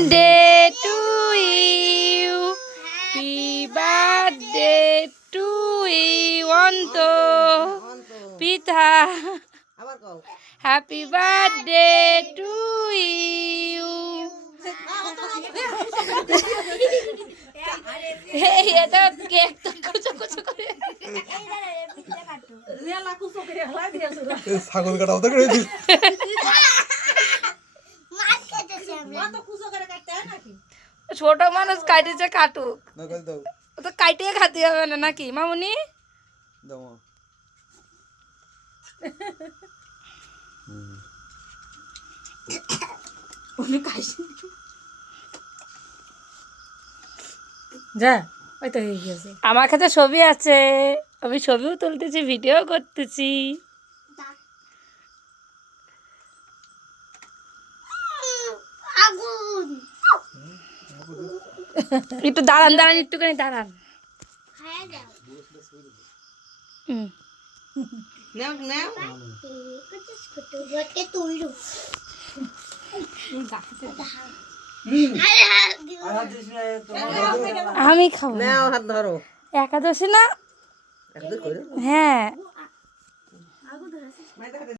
birthday to you. Happy birthday to you. Onto Pita. Happy birthday to you. Hey, এটা cake তো কুচো কুচো করে রিয়ালা কুচো করে হলাই দিয়েছো ছাগল কাটাও তো করে দিস মাছ খেতেছি আমরা কত কুচো করে কাটতে হয় নাকি ছোট মানুষ কাটিছে কাটুক না কই দাও ও তো কাটিয়ে খেতে হবে না নাকি মামুনি দাও উনি খাইছে যা ওই তো হয়ে গেছে আমার কাছে ছবি আছে আমি ছবিও তুলতেছি ভিডিও করতেছি আগুন একটু দাঁড়ান দাঁড়ান একটুখানি দাঁড়ান খায় দাও হুম। নাও নাও কুচুস কুটু গটে তুইরু আরে হাত দিও আমি খাবো না। নাও হাত ধরো একাদশী না একদম করে হ্যাঁ আগুন ধরেছে